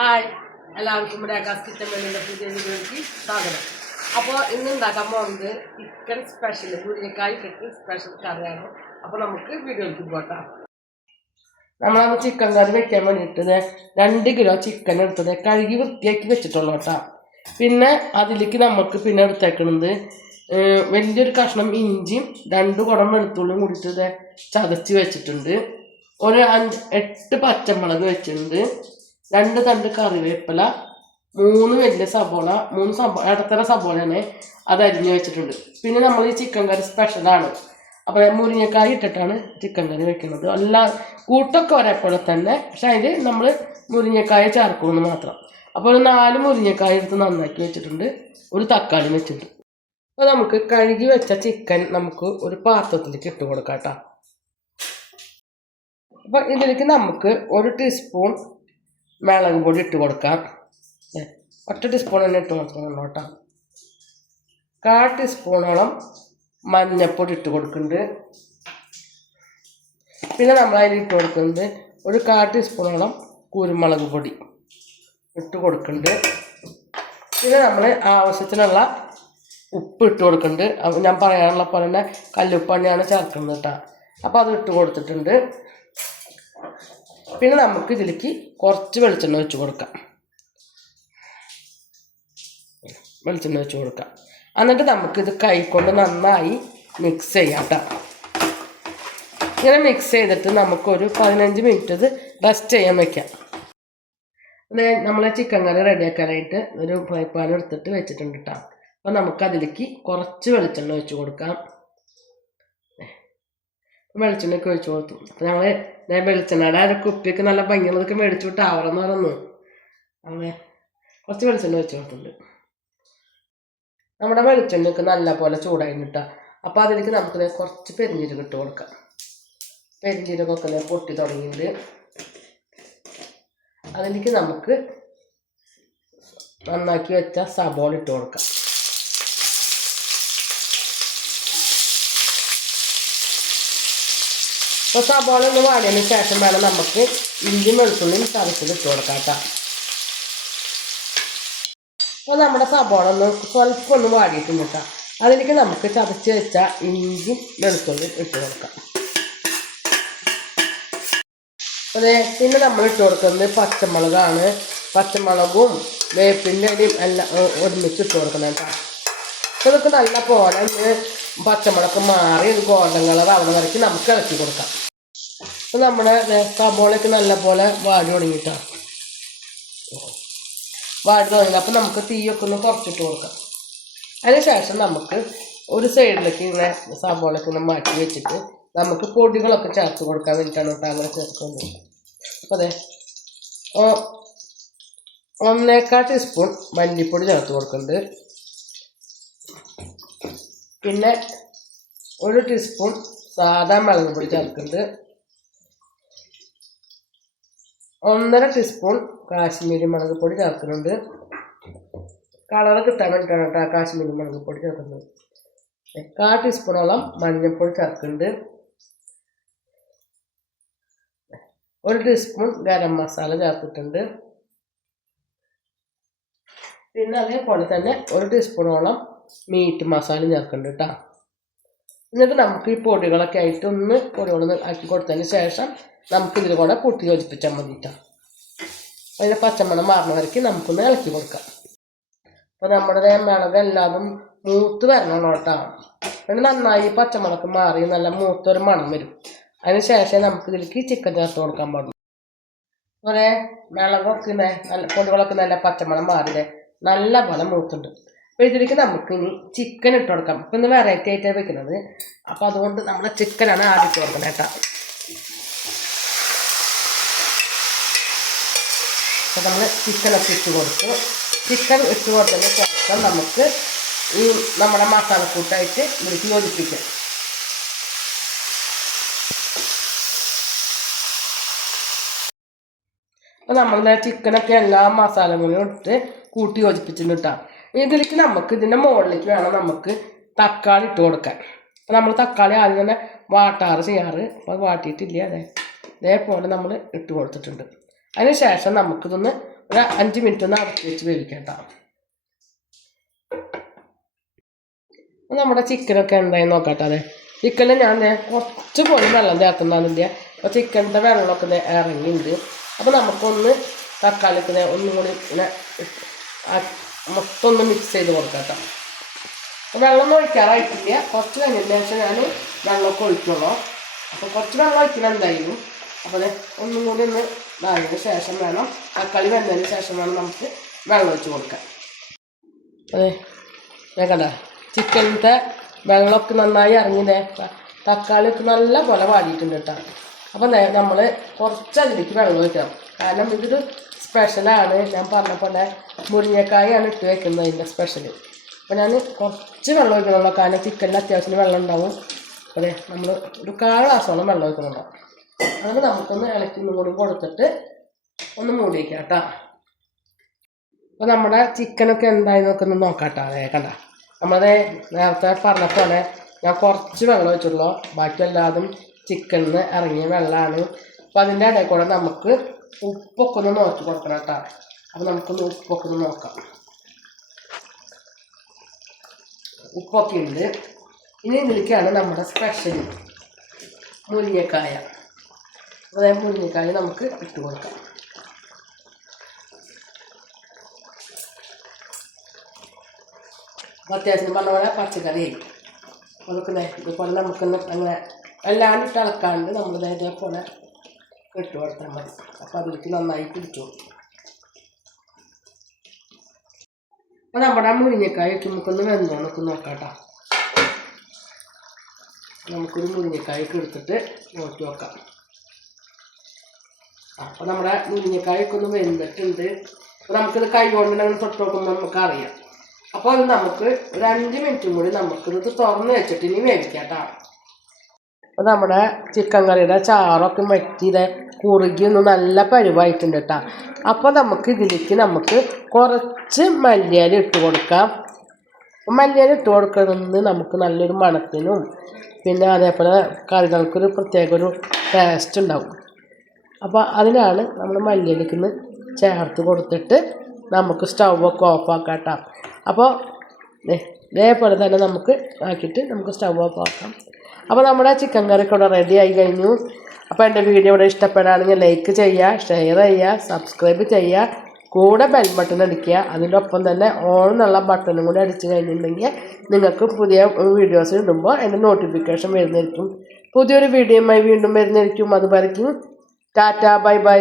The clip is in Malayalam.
ഹായ് എല്ലാവർക്കും രേഖാസ് കിച്ചൻ വേണ്ടിയുള്ള പുതിയ വീഡിയോയ്ക്ക് സ്വാഗതം. അപ്പോൾ ഇന്ന് ഉണ്ടാക്കാൻ പോകുന്നത് ചിക്കൻ സ്പെഷ്യൽ മുരിങ്ങക്കായ് ഇട്ടിട്ട് സ്പെഷ്യൽ കറിയാണ്. അപ്പോൾ നമുക്ക് വീഡിയോയ്ക്ക് പോകാം. നമ്മളത് ചിക്കൻ കറി വെക്കാൻ വേണ്ടിയിട്ട് 2 കിലോ ചിക്കൻ എടുത്തത് കഴുകി വൃത്തിയാക്കി വെച്ചിട്ടുള്ളൂ കേട്ടോ. പിന്നെ അതിലേക്ക് നമുക്ക് പിന്നെ എടുത്തേക്കുന്നത് വലിയൊരു കഷ്ണം ഇഞ്ചിയും 2 കുടം വെളുത്തുള്ളിയും കൂടിയിട്ട് ചതച്ച് വെച്ചിട്ടുണ്ട്. ഒരു 8 പച്ചമുളക് വെച്ചിട്ടുണ്ട്, 2 തണ്ട് കറിവേപ്പില, 3 വലിയ സബോള, 3 ഇടത്തര സബോളയാണ് അത് അരിഞ്ഞ് വെച്ചിട്ടുണ്ട്. പിന്നെ നമ്മൾ ഈ ചിക്കൻ കറി സ്പെഷ്യലാണ്. അപ്പോൾ മുരിങ്ങക്കായ് ഇട്ടിട്ടാണ് ചിക്കൻ കറി വെക്കുന്നത്. എല്ലാ കൂട്ടൊക്കെ ഒരേപോലെ തന്നെ, പക്ഷെ അതിൽ നമ്മൾ മുരിങ്ങക്കായ ചേർക്കുമെന്ന് മാത്രം. അപ്പോൾ ഒരു 4 മുരിങ്ങക്കായ എടുത്ത് നന്നാക്കി വെച്ചിട്ടുണ്ട്, ഒരു തക്കാളി വെച്ചിട്ടുണ്ട്. അപ്പോൾ നമുക്ക് കഴുകി വെച്ച ചിക്കൻ നമുക്ക് ഒരു പാത്രത്തിലേക്ക് ഇട്ട് കൊടുക്കാം കേട്ടോ. അപ്പോൾ ഇതിലേക്ക് നമുക്ക് 1 ടീസ്പൂൺ മുളക് പൊടി ഇട്ട് കൊടുക്കാം. 1 ടീസ്പൂൺ തന്നെ ഇട്ട് കൊടുക്കണം കേട്ടോ. 1/4 ടീസ്പൂണോളം മഞ്ഞൾപ്പൊടി ഇട്ട് കൊടുക്കുന്നുണ്ട്. പിന്നെ നമ്മളതിൽ ഇട്ട് കൊടുക്കുന്നത് ഒരു 1/4 ടീസ്പൂണോളം കുരുമുളക് പൊടി ഇട്ട് കൊടുക്കുന്നുണ്ട്. പിന്നെ നമ്മൾ ആവശ്യത്തിനുള്ള ഉപ്പ് ഇട്ട് കൊടുക്കുന്നുണ്ട്. ഞാൻ പറയാനുള്ള പോലെ തന്നെ കല്ലുപ്പ് തന്നെയാണ് ചേർക്കുന്നത് കേട്ടോ. അപ്പോൾ അത് ഇട്ട് കൊടുത്തിട്ടുണ്ട്. പിന്നെ നമുക്ക് ഇതിലേക്ക് കുറച്ച് വെളിച്ചെണ്ണ വെച്ച് കൊടുക്കാം. എന്നിട്ട് നമുക്കിത് കൈകൊണ്ട് നന്നായി മിക്സ് ചെയ്യാം കേട്ടോ. ഇങ്ങനെ മിക്സ് ചെയ്തിട്ട് നമുക്കൊരു 15 മിനിറ്റ് ഇത് റെസ്റ്റ് ചെയ്യാൻ വയ്ക്കാം. നമ്മളെ ചിക്കൻ കറി റെഡിയാക്കാനായിട്ട് ഒരു ഫ്രൈ പാൻ എടുത്തിട്ട് വെച്ചിട്ടുണ്ട് കേട്ടോ. അപ്പോൾ നമുക്കതിലേക്ക് കുറച്ച് വെളിച്ചെണ്ണ വെച്ച് കൊടുക്കാം. വെളിച്ചെണ്ണയൊക്കെ ഒഴിച്ച് കൊടുത്തു. അപ്പോൾ ഞാൻ വെളിച്ചെണ്ണയുടെ ഒരു കുപ്പിയൊക്കെ നല്ല ഭംഗിയുള്ളതൊക്കെ മേടിച്ചു വിട്ട് ആവറെന്ന് പറഞ്ഞു. അങ്ങനെ കുറച്ച് വെളിച്ചെണ്ണ വെച്ച് കൊടുത്തിട്ടുണ്ട്. നമ്മുടെ വെളിച്ചെണ്ണയൊക്കെ നല്ല പോലെ ചൂടായി കിട്ടുക. അപ്പോൾ അതിലേക്ക് നമുക്ക് കുറച്ച് പെരിഞ്ജീരകം ഇട്ട് കൊടുക്കാം. പെരിഞ്ജീരകമൊക്കെ പൊട്ടി തുടങ്ങിയിട്ടുണ്ട്. അതിലേക്ക് നമുക്ക് നന്നാക്കി വെച്ച സബോള ഇട്ട് കൊടുക്കാം. അപ്പോൾ സബോള ഒന്ന് വാടിയതിന് ശേഷം വേണം നമുക്ക് ഇഞ്ചി വെളുത്തുള്ളിയും ചതച്ചത് ഇട്ട് കൊടുക്കാം കേട്ടോ. അപ്പോൾ നമ്മുടെ സബോള സ്വല്പം ഒന്ന് വാടിയിട്ടുണ്ട് കേട്ടോ. അതിലേക്ക് നമുക്ക് ചതച്ച് വെച്ച ഇഞ്ചി വെളുത്തുള്ളിയും ഇട്ട് കൊടുക്കാം. അതെ, പിന്നെ നമ്മൾ ഇട്ട് കൊടുക്കുന്നത് പച്ചമുളകാണ്. പച്ചമുളകും വേപ്പിൻ്റെ ഇലയും എല്ലാം ഒരുമിച്ച് ഇട്ട് കൊടുക്കണം കേട്ടോ. അപ്പോൾ ഇതൊക്കെ നല്ല പോലെ പച്ചമുളക് മാറി ഒരു ഗോൾഡൻ കളർ ആവുന്ന വരയ്ക്ക് നമുക്ക് ഇളക്കി കൊടുക്കാം. അപ്പോൾ നമ്മുടെ സബോളയൊക്കെ നല്ല പോലെ വാടി തുടങ്ങിയിട്ടാണ് അപ്പോൾ നമുക്ക് തീയൊക്കെ ഒന്ന് കുറച്ചിട്ട് കൊടുക്കാം. അതിന് ശേഷം നമുക്ക് ഒരു സൈഡിലേക്ക് ഇങ്ങനെ സബോളയൊക്കെ ഒന്ന് മാറ്റി വെച്ചിട്ട് നമുക്ക് പൊടികളൊക്കെ ചേർത്ത് കൊടുക്കാൻ വേണ്ടിയിട്ടാണ് കേട്ടോ അങ്ങനെ ചേർക്കുന്നത്. അപ്പോൾ അതെ 1/4 ടീസ്പൂൺ മല്ലിപ്പൊടി ചേർത്ത് കൊടുക്കുന്നുണ്ട്. പിന്നെ 1 ടീസ്പൂൺ സാദാ മുളക് പൊടി ചേർക്കുന്നുണ്ട്. 1.5 ടീസ്പൂൺ കാശ്മീരി മുളക് പൊടി ചേർക്കുന്നുണ്ട്. കളർ കിട്ടാൻ വേണ്ടിയിട്ടാണ് കേട്ടോ കാശ്മീരി മുളക് പൊടി ചേർക്കുന്നത്. 1/4 ടീസ്പൂണോളം മഞ്ഞൾപ്പൊടി ചേർക്കുന്നുണ്ട്. 1 ടീസ്പൂൺ ഗരം മസാല ചേർത്തിട്ടുണ്ട്. പിന്നെ അതേപോലെ തന്നെ 1 ടീസ്പൂണോളം മീറ്റ് മസാല ചേർക്കുന്നുണ്ട് കേട്ടോ. എന്നിട്ട് നമുക്ക് ഈ പൊടികളൊക്കെ ആയിട്ട് പൊടികളൊന്ന് ആക്കി കൊടുത്തതിന് ശേഷം നമുക്കിതിൽ കൂടെ കൂട്ടി യോജിപ്പിച്ചാൽ മതിട്ടോ. അതിൻ്റെ പച്ചമണം മാറുന്ന വരയ്ക്ക് നമുക്കൊന്ന് ഇളക്കി കൊടുക്കാം. അപ്പോൾ നമ്മുടെ മുളക് എല്ലാതും മൂത്ത് വരണം കേട്ടോ. പിന്നെ നന്നായി പച്ചമുളക് മാറി നല്ല മൂത്തൊരു മണം വരും. അതിന് ശേഷം നമുക്കിതിലേക്ക് ചിക്കൻ ചേർത്ത് കൊടുക്കാൻ പാടുള്ളൂ. അതുപോലെ മുളകൊക്കെ നല്ല പൊടികളൊക്കെ നല്ല പച്ചമണം മാറില്ലേ നല്ല പോലെ മൂത്തുണ്ട്. അപ്പോൾ ഇതിലേക്ക് നമുക്ക് ഇനി ചിക്കൻ ഇട്ട് കൊടുക്കാം. ഇപ്പം ഇന്ന് വെറൈറ്റി ആയിട്ടാണ് വെക്കുന്നത്. അപ്പോൾ അതുകൊണ്ട് നമ്മുടെ ചിക്കനാണ് ആദ്യം ഇട്ട് കൊടുക്കുന്നത് കേട്ടോ. അപ്പോൾ നമ്മൾ ചിക്കനൊക്കെ ഇട്ട് കൊടുത്തു. ചിക്കൻ ഇട്ട് കൊടുത്തതിന് ശേഷം നമുക്ക് ഈ നമ്മുടെ മസാലക്കൂട്ടായിട്ട് ഇതിലേക്ക് യോജിപ്പിക്കാം. അപ്പോൾ നമ്മളുടെ ചിക്കനൊക്കെ എല്ലാ മസാലകളും ഇട്ട് കൂട്ടി യോജിപ്പിച്ചിട്ട് കിട്ടാം. ഇതിലേക്ക് നമുക്ക് ഇതിൻ്റെ മുകളിലേക്ക് വേണം നമുക്ക് തക്കാളി ഇട്ട് കൊടുക്കാൻ. അപ്പോൾ നമ്മൾ തക്കാളി ആദ്യം തന്നെ വാട്ടാറ് ചെയ്യാറ്. അപ്പോൾ വാട്ടിയിട്ടില്ല. അതേപോലെ നമ്മൾ ഇട്ട് കൊടുത്തിട്ടുണ്ട്. അതിന് ശേഷം നമുക്കിതൊന്ന് ഒരു 5 മിനിറ്റ് ഒന്ന് അടച്ച് വെച്ച് വേവിക്കാം കേട്ടോ. നമ്മുടെ ചിക്കനൊക്കെ എന്തായി നോക്കട്ടെ. അതെ, ചിക്കനിൽ ഞാൻ കുറച്ച് പോലും വെള്ളം ചേർക്കുന്നതിൻ്റെ അപ്പോൾ ചിക്കൻ്റെ വെള്ളമൊക്കെ ഇറങ്ങിയിട്ടുണ്ട്. അപ്പോൾ നമുക്കൊന്ന് തക്കാളിക്ക് ഒന്നും കൂടി ഇങ്ങനെ മൊത്തം ഒന്ന് മിക്സ് ചെയ്ത് കൊടുക്കാം കേട്ടോ. വെള്ളം ഒഴിക്കാറായിട്ടില്ല, കുറച്ച് കഴിഞ്ഞതിന് ശേഷം ഞാൻ വെള്ളമൊക്കെ ഒഴിക്കുള്ളൂ. അപ്പോൾ കുറച്ച് വെള്ളം ഒഴിക്കണം എന്തായാലും. അപ്പോൾ ഒന്നും കൂടി ഒന്ന് ഇതായതിന് ശേഷം വേണം, തക്കാളി വെന്തതിന് ശേഷം വേണം നമുക്ക് വെള്ളം ഒഴിച്ച് കൊടുക്കാം. അതെ, കണ്ട ചിക്കനത്തെ വെള്ളമൊക്കെ നന്നായി ഇറങ്ങിയതേ, തക്കാളിയൊക്കെ നല്ല പോലെ വാടിയിട്ടുണ്ട് കേട്ടോ. അപ്പം നമ്മൾ കുറച്ചതിലേക്ക് വെള്ളം ഒഴിക്കണം, കാരണം ഇതൊരു സ്പെഷ്യലാണ്. ഞാൻ പറഞ്ഞ പോലെ മുരിങ്ങക്കായാണ് ഇട്ട് വെക്കുന്നത് ഇതിൻ്റെ സ്പെഷ്യൽ. അപ്പോൾ ഞാൻ കുറച്ച് വെള്ളം ഒഴിക്കണമല്ലോ, കാരണം ചിക്കനിൽ അത്യാവശ്യം വെള്ളം ഉണ്ടാവും. അതെ, നമ്മൾ ഒരു 1/4 ഗ്ലാസോളം വെള്ളം ഒഴിക്കണുണ്ടാവും. അത് നമുക്കൊന്ന് ഇളക്കൊന്നും കൂടി കൊടുത്തിട്ട് ഒന്ന് മൂടി വയ്ക്കാം കേട്ടോ. അപ്പോൾ നമ്മുടെ ചിക്കനൊക്കെ എന്തായി നോക്കുന്നു നോക്കാം കേട്ടോ. അതെ കണ്ട, നമ്മളത് നേരത്തെ പറഞ്ഞ പോലെ ഞാൻ കുറച്ച് വെള്ളം ഒഴിച്ചുള്ളൂ, ബാക്കി എല്ലാതും ചിക്കനിൽ നിന്ന് ഇറങ്ങിയ വെള്ളമാണ്. അപ്പോൾ അതിൻ്റെ ഇടയിൽ കൂടെ നമുക്ക് ഉപ്പൊക്കെ ഒന്ന് നോക്കി കൊടുക്കണം കേട്ടോ. അപ്പോൾ നമുക്കൊന്ന് ഉപ്പൊക്കെ ഒന്ന് നോക്കാം. ഉപ്പൊക്കെ ഉണ്ട്. ഇനി ഇതിലേക്കാണ് നമ്മുടെ സ്പെഷ്യൽ മുരിങ്ങക്കായ. അതായത് മുരിങ്ങക്കായ നമുക്ക് ഇട്ട് കൊടുക്കാം. അത്യാവശ്യം പറഞ്ഞ പോലെ പച്ചക്കറി അതൊക്കെ ഇതുപോലെ നമുക്കൊന്ന് അങ്ങനെ എല്ലാം ഇട്ട് ഇളക്കാണ്ട് നമ്മൾ ഇതേപോലെ ഇട്ട് കൊടുത്താൽ മതി. അപ്പോൾ അതിലേക്ക് നന്നായി പിടിച്ചു. അപ്പോൾ നമ്മുടെ മുരിങ്ങക്കായ നമുക്കൊന്ന് വെന്തോന്നൊക്കെ നോക്കാം കേട്ടോ. നമുക്കൊരു മുരിങ്ങക്കായൊക്കെ എടുത്തിട്ട് നോക്കി നോക്കാം. അപ്പോൾ നമ്മുടെ മുരിങ്ങക്കായൊക്കെ ഒന്ന് വെന്തിട്ടുണ്ട്. അപ്പോൾ നമുക്കിത് കൈ കൊണ്ട് അങ്ങനെ തൊട്ട് നോക്കുമ്പോൾ നമുക്കറിയാം. അപ്പോൾ അത് നമുക്ക് ഒരു 5 മിനിറ്റും കൂടി നമുക്കിത് തുറന്ന് വെച്ചിട്ട് ഇനി വേവിക്കാം കേട്ടോ. അപ്പോൾ നമ്മുടെ ചിക്കൻ കറിയുടെ ചാറൊക്കെ വറ്റിയത് കുറുകി ഒന്ന് നല്ല പരുവായിട്ടുണ്ട് കേട്ടോ. അപ്പോൾ നമുക്ക് ഇതിലേക്ക് നമുക്ക് കുറച്ച് മല്ലിയില ഇട്ട് കൊടുക്കാം. മല്ലിയില ഇട്ട് കൊടുക്കുന്നത് നമുക്ക് നല്ലൊരു മണത്തിനും പിന്നെ അതേപോലെ കറികൾക്കൊരു പ്രത്യേക ഒരു ടേസ്റ്റ് ഉണ്ടാവും. അപ്പോൾ അതിനാണ് നമ്മൾ മല്ലിയിലേക്ക് ചേർത്ത് കൊടുത്തിട്ട് നമുക്ക് സ്റ്റൗവൊക്കെ ഓഫാക്കാം കേട്ടോ. അപ്പോൾ ഇതേപോലെ തന്നെ നമുക്ക് ആക്കിയിട്ട് നമുക്ക് സ്റ്റൗ ഓഫ് ആക്കാം. അപ്പോൾ നമ്മുടെ ചിക്കൻ കറിയൊക്കെ ഇവിടെ റെഡി ആയി കഴിഞ്ഞു. അപ്പോൾ എൻ്റെ വീഡിയോ ഇവിടെ ഇഷ്ടപ്പെടുകയാണെങ്കിൽ ലൈക്ക് ചെയ്യുക, ഷെയർ ചെയ്യുക, സബ്സ്ക്രൈബ് ചെയ്യുക, കൂടെ ബെൽ ബട്ടൺ അടിക്കുക. അതിൻ്റെ ഒപ്പം തന്നെ ഓൺ എന്നുള്ള ബട്ടണും കൂടി അടിച്ച് കഴിഞ്ഞിട്ടുണ്ടെങ്കിൽ നിങ്ങൾക്ക് പുതിയ വീഡിയോസ് ഇടുമ്പോൾ അതിൻ്റെ നോട്ടിഫിക്കേഷൻ വരുന്നതായിരിക്കും. പുതിയൊരു വീഡിയോയുമായി വീണ്ടും വരുന്നതായിരിക്കും. അതുവരയ്ക്കും ടാറ്റ, ബൈ ബൈ.